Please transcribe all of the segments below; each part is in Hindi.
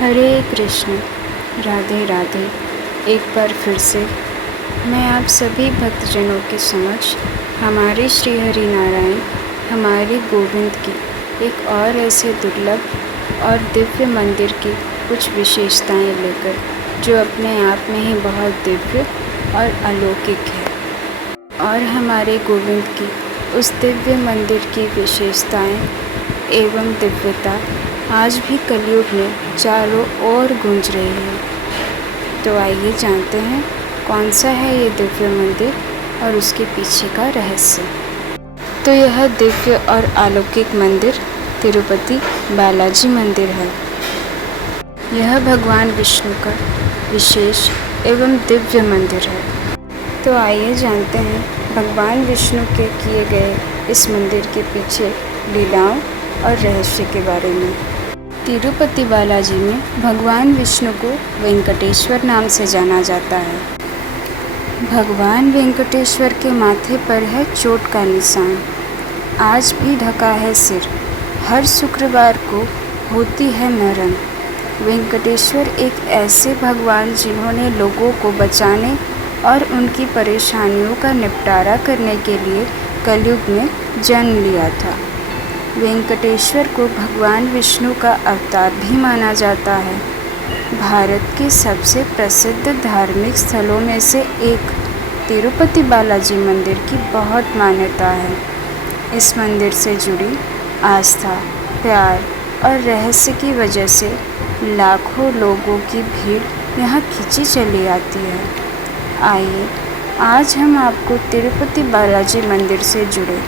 हरे कृष्ण, राधे राधे। एक बार फिर से मैं आप सभी भक्तजनों के समक्ष हमारे श्री हरि नारायण, हमारे गोविंद की एक और ऐसे दुर्लभ और दिव्य मंदिर की कुछ विशेषताएं लेकर, जो अपने आप में ही बहुत दिव्य और अलौकिक है। और हमारे गोविंद की उस दिव्य मंदिर की विशेषताएं एवं दिव्यता आज भी कलयुग में चारों ओर गूंज रही है। तो आइए जानते हैं कौन सा है ये दिव्य मंदिर और उसके पीछे का रहस्य। तो यह दिव्य और अलौकिक मंदिर तिरुपति बालाजी मंदिर है। यह भगवान विष्णु का विशेष एवं दिव्य मंदिर है। तो आइए जानते हैं भगवान विष्णु के किए गए इस मंदिर के पीछे लीलाओं और रहस्य के बारे में। तिरुपति बालाजी में भगवान विष्णु को वेंकटेश्वर नाम से जाना जाता है। भगवान वेंकटेश्वर के माथे पर है चोट का निशान, आज भी ढका है सिर, हर शुक्रवार को होती है नरन। वेंकटेश्वर एक ऐसे भगवान जिन्होंने लोगों को बचाने और उनकी परेशानियों का निपटारा करने के लिए कलयुग में जन्म लिया था। वेंकटेश्वर को भगवान विष्णु का अवतार भी माना जाता है। भारत के सबसे प्रसिद्ध धार्मिक स्थलों में से एक तिरुपति बालाजी मंदिर की बहुत मान्यता है। इस मंदिर से जुड़ी आस्था, प्यार और रहस्य की वजह से लाखों लोगों की भीड़ यहाँ खिंची चली आती है। आइए आज हम आपको तिरुपति बालाजी मंदिर से जुड़े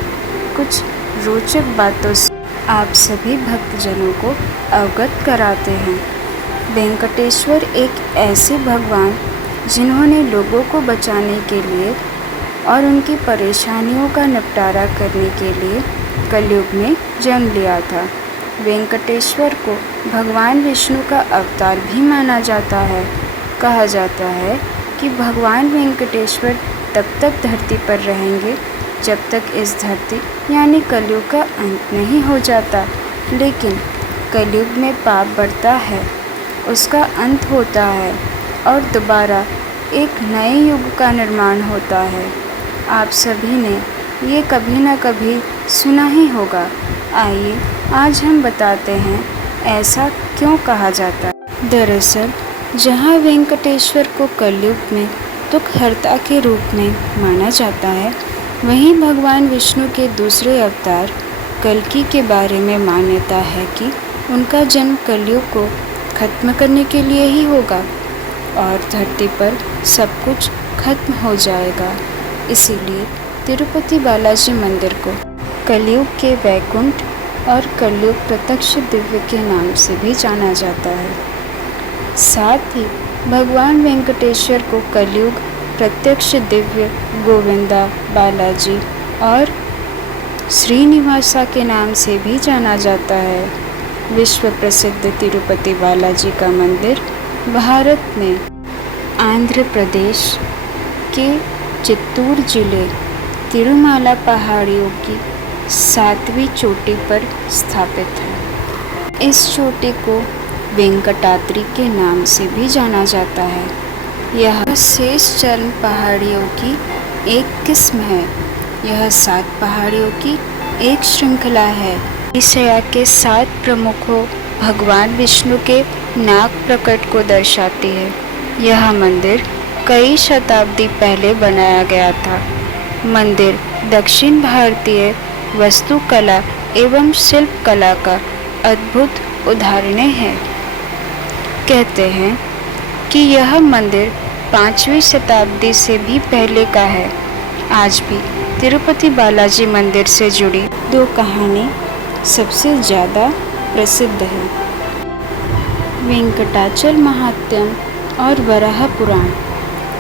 कुछ रोचक बातों से आप सभी भक्तजनों को अवगत कराते हैं। वेंकटेश्वर एक ऐसे भगवान जिन्होंने लोगों को बचाने के लिए और उनकी परेशानियों का निपटारा करने के लिए कलयुग में जन्म लिया था। वेंकटेश्वर को भगवान विष्णु का अवतार भी माना जाता है। कहा जाता है कि भगवान वेंकटेश्वर तब तक धरती पर रहेंगे जब तक इस धरती यानी कलयुग का अंत नहीं हो जाता। लेकिन कलयुग में पाप बढ़ता है, उसका अंत होता है और दोबारा एक नए युग का निर्माण होता है। आप सभी ने ये कभी ना कभी सुना ही होगा। आइए आज हम बताते हैं ऐसा क्यों कहा जाता है। दरअसल जहाँ वेंकटेश्वर को कलयुग में दुखहर्ता के रूप में माना जाता है, वहीं भगवान विष्णु के दूसरे अवतार कल्कि के बारे में मान्यता है कि उनका जन्म कलयुग को खत्म करने के लिए ही होगा और धरती पर सब कुछ खत्म हो जाएगा। इसीलिए तिरुपति बालाजी मंदिर को कलयुग के वैकुंठ और कलयुग प्रत्यक्ष दिव्य के नाम से भी जाना जाता है। साथ ही भगवान वेंकटेश्वर को कलयुग प्रत्यक्ष दिव्य गोविंदा बालाजी और श्रीनिवासा के नाम से भी जाना जाता है। विश्व प्रसिद्ध तिरुपति बालाजी का मंदिर भारत में आंध्र प्रदेश के चित्तूर जिले तिरुमाला पहाड़ियों की 7वीं चोटी पर स्थित है। इस चोटी को वेंकटाद्रि के नाम से भी जाना जाता है। यह शेष चरण पहाड़ियों की एक किस्म है। यह 7 पहाड़ियों की एक श्रृंखला है। ईशया के 7 प्रमुखों भगवान विष्णु के नाग प्रकट को दर्शाती है। यह मंदिर कई शताब्दी पहले बनाया गया था। मंदिर दक्षिण भारतीय वास्तुकला एवं शिल्प कला का अद्भुत उदाहरण है। कहते हैं कि यह मंदिर 5वीं शताब्दी से भी पहले का है। आज भी तिरुपति बालाजी मंदिर से जुड़ी 2 कहानी सबसे ज़्यादा प्रसिद्ध है। वेंकटाचल महात्म्यम और वराह पुराण।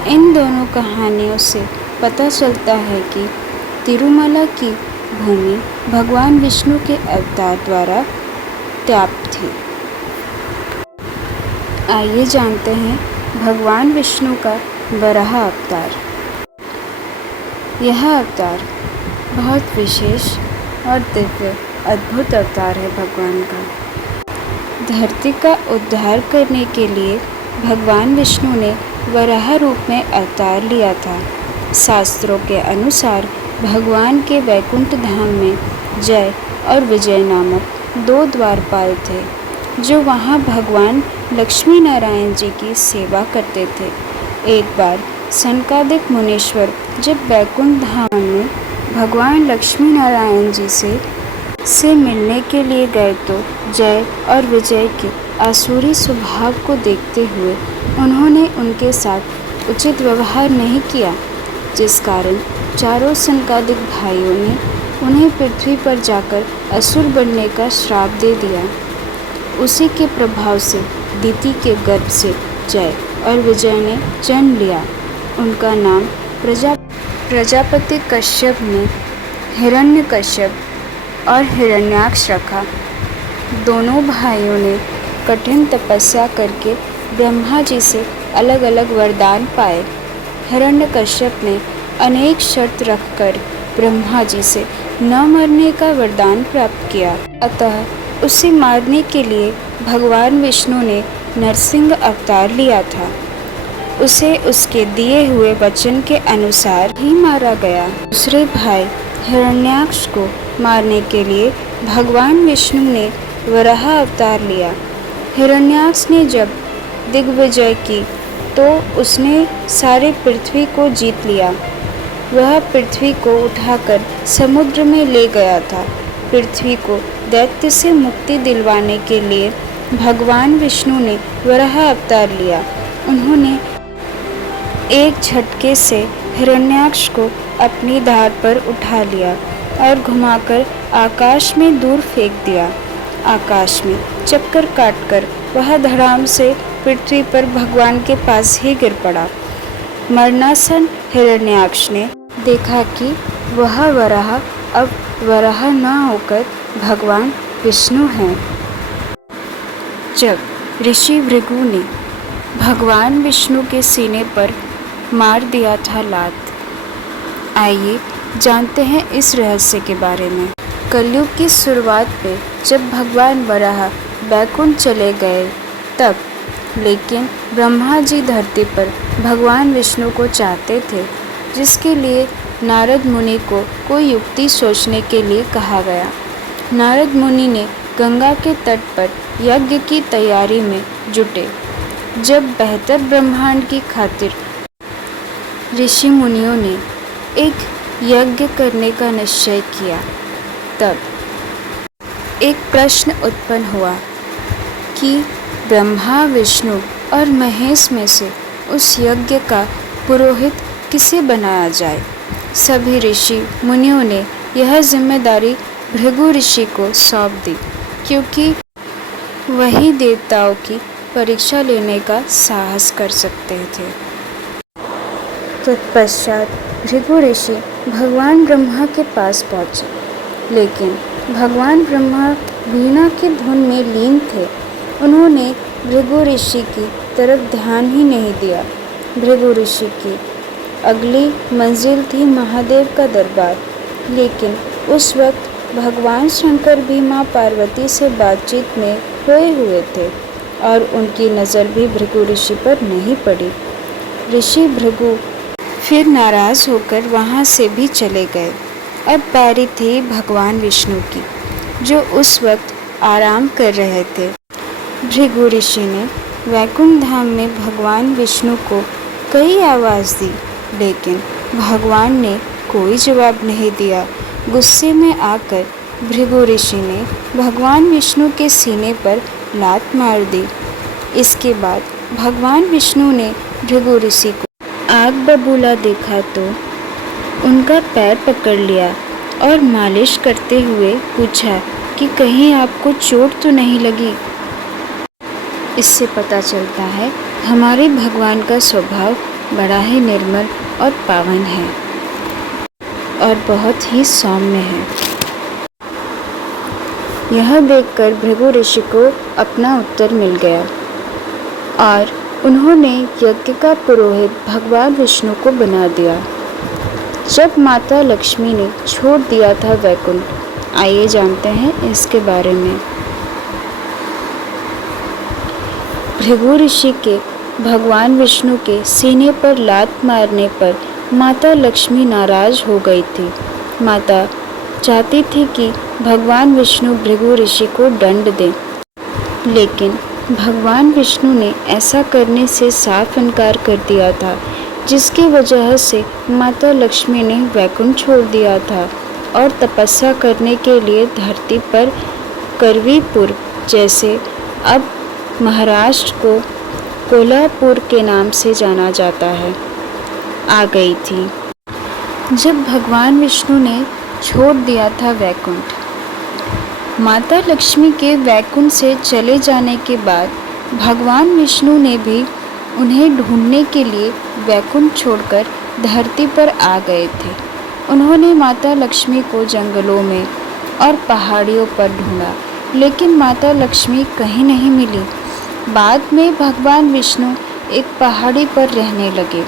इन दोनों कहानियों से पता चलता है कि तिरुमला की भूमि भगवान विष्णु के अवतार द्वारा व्याप्त थी। आइए जानते हैं भगवान विष्णु का वराह अवतार। यह अवतार बहुत विशेष और दिव्य अद्भुत अवतार है भगवान का। धरती का उद्धार करने के लिए भगवान विष्णु ने वराह रूप में अवतार लिया था। शास्त्रों के अनुसार भगवान के वैकुंठ धाम में जय और विजय नामक 2 द्वारपाल थे, जो वहाँ भगवान लक्ष्मी नारायण जी की सेवा करते थे। एक बार सनकादिक मुनीश्वर जब वैकुंठ धाम में भगवान लक्ष्मी नारायण जी से मिलने के लिए गए तो जय और विजय के आसुरी स्वभाव को देखते हुए उन्होंने उनके साथ उचित व्यवहार नहीं किया, जिस कारण चारों सनकादिक भाइयों ने उन्हें पृथ्वी पर जाकर असुर बनने का श्राप दे दिया। उसी के प्रभाव से दिति के गर्भ से जय और विजय ने जन्म लिया। उनका नाम प्रजापति कश्यप ने हिरण्यकश्यप और हिरण्याक्ष रखा। दोनों भाइयों ने कठिन तपस्या करके ब्रह्मा जी से अलग अलग वरदान पाए। हिरण्यकश्यप ने अनेक शर्त रखकर ब्रह्मा जी से न मरने का वरदान प्राप्त किया, अतः उसे मारने के लिए भगवान विष्णु ने नरसिंह अवतार लिया था। उसे उसके दिए हुए वचन के अनुसार ही मारा गया। दूसरे भाई हिरण्याक्ष को मारने के लिए भगवान विष्णु ने वराह अवतार लिया। हिरण्याक्ष ने जब दिग्विजय की तो उसने सारे पृथ्वी को जीत लिया। वह पृथ्वी को उठाकर समुद्र में ले गया था। पृथ्वी को दैत्य से मुक्ति दिलवाने के लिए भगवान विष्णु ने वराह अवतार लिया। उन्होंने एक झटके से हिरण्याक्ष को अपनी धार पर उठा लिया और घुमाकर आकाश में दूर फेंक दिया। आकाश में चक्कर काटकर वह धड़ाम से पृथ्वी पर भगवान के पास ही गिर पड़ा। मरणासन हिरण्याक्ष ने देखा कि वह वराह अब वराह न होकर भगवान विष्णु हैं। जब ऋषि भृगु ने भगवान विष्णु के सीने पर मार दिया था लात। आइए जानते हैं इस रहस्य के बारे में। कलयुग की शुरुआत पे जब भगवान वराह बैकुंठ चले गए तब, लेकिन ब्रह्मा जी धरती पर भगवान विष्णु को चाहते थे, जिसके लिए नारद मुनि को कोई युक्ति सोचने के लिए कहा गया। नारद मुनि ने गंगा के तट पर यज्ञ की तैयारी में जुटे। जब बेहतर ब्रह्मांड की खातिर ऋषि मुनियों ने एक यज्ञ करने का निश्चय किया, तब एक प्रश्न उत्पन्न हुआ कि ब्रह्मा, विष्णु और महेश में से उस यज्ञ का पुरोहित किसे बनाया जाए। सभी ऋषि मुनियों ने यह जिम्मेदारी भृगु ऋषि को सौंप दी, क्योंकि वही देवताओं की परीक्षा लेने का साहस कर सकते थे। तत्पश्चात भृगु ऋषि भगवान ब्रह्मा के पास पहुँचे, लेकिन भगवान ब्रह्मा वीणा की धुन में लीन थे। उन्होंने भृगु ऋषि की तरफ ध्यान ही नहीं दिया। भृगु ऋषि की अगली मंजिल थी महादेव का दरबार, लेकिन उस वक्त भगवान शंकर भी माँ पार्वती से बातचीत में खोए हुए थे और उनकी नज़र भी भृगु ऋषि पर नहीं पड़ी। ऋषि भृगु फिर नाराज़ होकर वहाँ से भी चले गए। अब बारी थी भगवान विष्णु की, जो उस वक्त आराम कर रहे थे। भृगु ऋषि ने वैकुंठ धाम में भगवान विष्णु को कई आवाज़ दी, लेकिन भगवान ने कोई जवाब नहीं दिया। गुस्से में आकर भृगु ऋषि ने भगवान विष्णु के सीने पर लात मार दी। इसके बाद भगवान विष्णु ने भृगु ऋषि को आग बबूला देखा तो उनका पैर पकड़ लिया और मालिश करते हुए पूछा कि कहीं आपको चोट तो नहीं लगी। इससे पता चलता है हमारे भगवान का स्वभाव बड़ा ही निर्मल और पावन है और बहुत ही सौम्य है। यह देखकर भृगु ऋषि को अपना उत्तर मिल गया और उन्होंने यज्ञ का पुरोहित भगवान विष्णु को बना दिया। जब माता लक्ष्मी ने छोड़ दिया था वैकुंठ, आइए जानते हैं इसके बारे में। भृगु ऋषि के भगवान विष्णु के सीने पर लात मारने पर माता लक्ष्मी नाराज हो गई थी। माता चाहती थी कि भगवान विष्णु भृगु ऋषि को दंड दें, लेकिन भगवान विष्णु ने ऐसा करने से साफ इनकार कर दिया था, जिसकी वजह से माता लक्ष्मी ने वैकुंठ छोड़ दिया था और तपस्या करने के लिए धरती पर करवीपुर, जैसे अब महाराष्ट्र को कोल्हापुर के नाम से जाना जाता है, आ गई थी। जब भगवान विष्णु ने छोड़ दिया था वैकुंठ, माता लक्ष्मी के वैकुंठ से चले जाने के बाद भगवान विष्णु ने भी उन्हें ढूंढने के लिए वैकुंठ छोड़कर धरती पर आ गए थे। उन्होंने माता लक्ष्मी को जंगलों में और पहाड़ियों पर ढूंढा, लेकिन माता लक्ष्मी कहीं नहीं मिली। बाद में भगवान विष्णु एक पहाड़ी पर रहने लगे,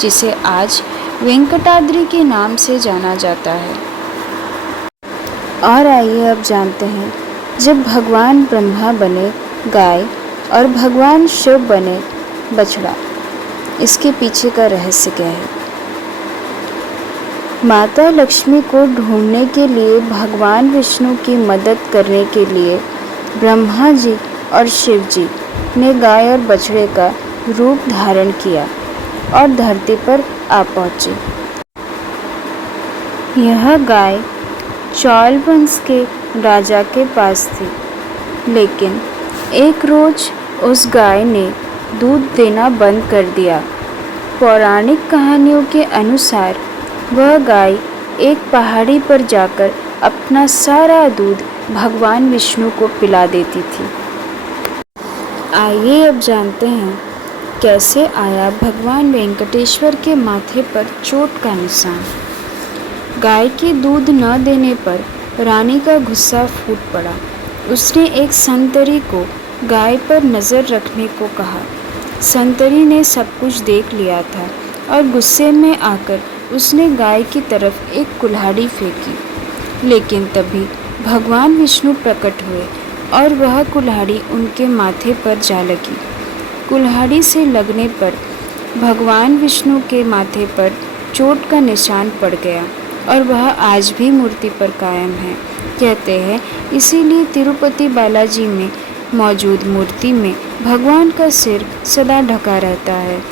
जिसे आज वेंकटाद्रि के नाम से जाना जाता है। और आइए अब जानते हैं, जब भगवान ब्रह्मा बने गाय और भगवान शिव बने बछड़ा, इसके पीछे का रहस्य क्या है। माता लक्ष्मी को ढूंढने के लिए भगवान विष्णु की मदद करने के लिए ब्रह्मा जी और शिव जी ने गाय और बछड़े का रूप धारण किया और धरती पर आ पहुँचे। यह गाय चौल वंश के राजा के पास थी, लेकिन एक रोज उस गाय ने दूध देना बंद कर दिया। पौराणिक कहानियों के अनुसार वह गाय एक पहाड़ी पर जाकर अपना सारा दूध भगवान विष्णु को पिला देती थी। आइए अब जानते हैं कैसे आया भगवान वेंकटेश्वर के माथे पर चोट का निशान। गाय के दूध न देने पर रानी का गुस्सा फूट पड़ा। उसने एक संतरी को गाय पर नज़र रखने को कहा। संतरी ने सब कुछ देख लिया था और गुस्से में आकर उसने गाय की तरफ एक कुल्हाड़ी फेंकी, लेकिन तभी भगवान विष्णु प्रकट हुए और वह कुल्हाड़ी उनके माथे पर जा लगी। कुल्हाड़ी से लगने पर भगवान विष्णु के माथे पर चोट का निशान पड़ गया और वह आज भी मूर्ति पर कायम है। कहते हैं इसीलिए तिरुपति बालाजी में मौजूद मूर्ति में भगवान का सिर सदा ढका रहता है।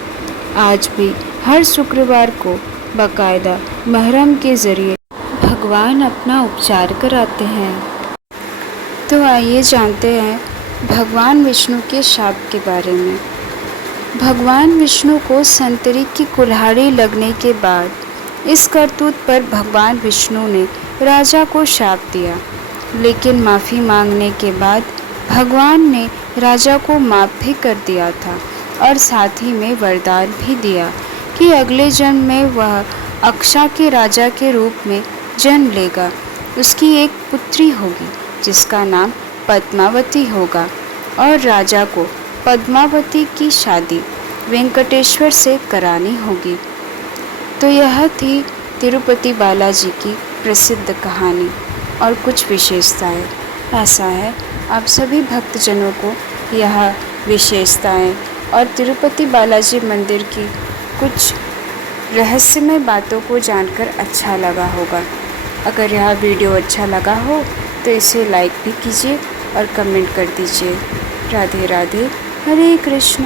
आज भी हर शुक्रवार को बाकायदा महरम के ज़रिए भगवान अपना उपचार कराते हैं। तो आइए जानते हैं भगवान विष्णु के शाप के बारे में। भगवान विष्णु को संतरी की कुल्हाड़ी लगने के बाद इस करतूत पर भगवान विष्णु ने राजा को शाप दिया, लेकिन माफ़ी मांगने के बाद भगवान ने राजा को माफ़ भी कर दिया था और साथ ही में वरदान भी दिया कि अगले जन्म में वह अक्षा के राजा के रूप में जन्म लेगा। उसकी एक पुत्री होगी जिसका नाम पद्मावती होगा और राजा को पद्मावती की शादी वेंकटेश्वर से करानी होगी। तो यह थी तिरुपति बालाजी की प्रसिद्ध कहानी और कुछ विशेषताएं। ऐसा है आप सभी भक्तजनों को यह विशेषताएं और तिरुपति बालाजी मंदिर की कुछ रहस्यमय बातों को जानकर अच्छा लगा होगा। अगर यह वीडियो अच्छा लगा हो तो इसे लाइक भी कीजिए और कमेंट कर दीजिए। राधे राधे, हरे कृष्ण।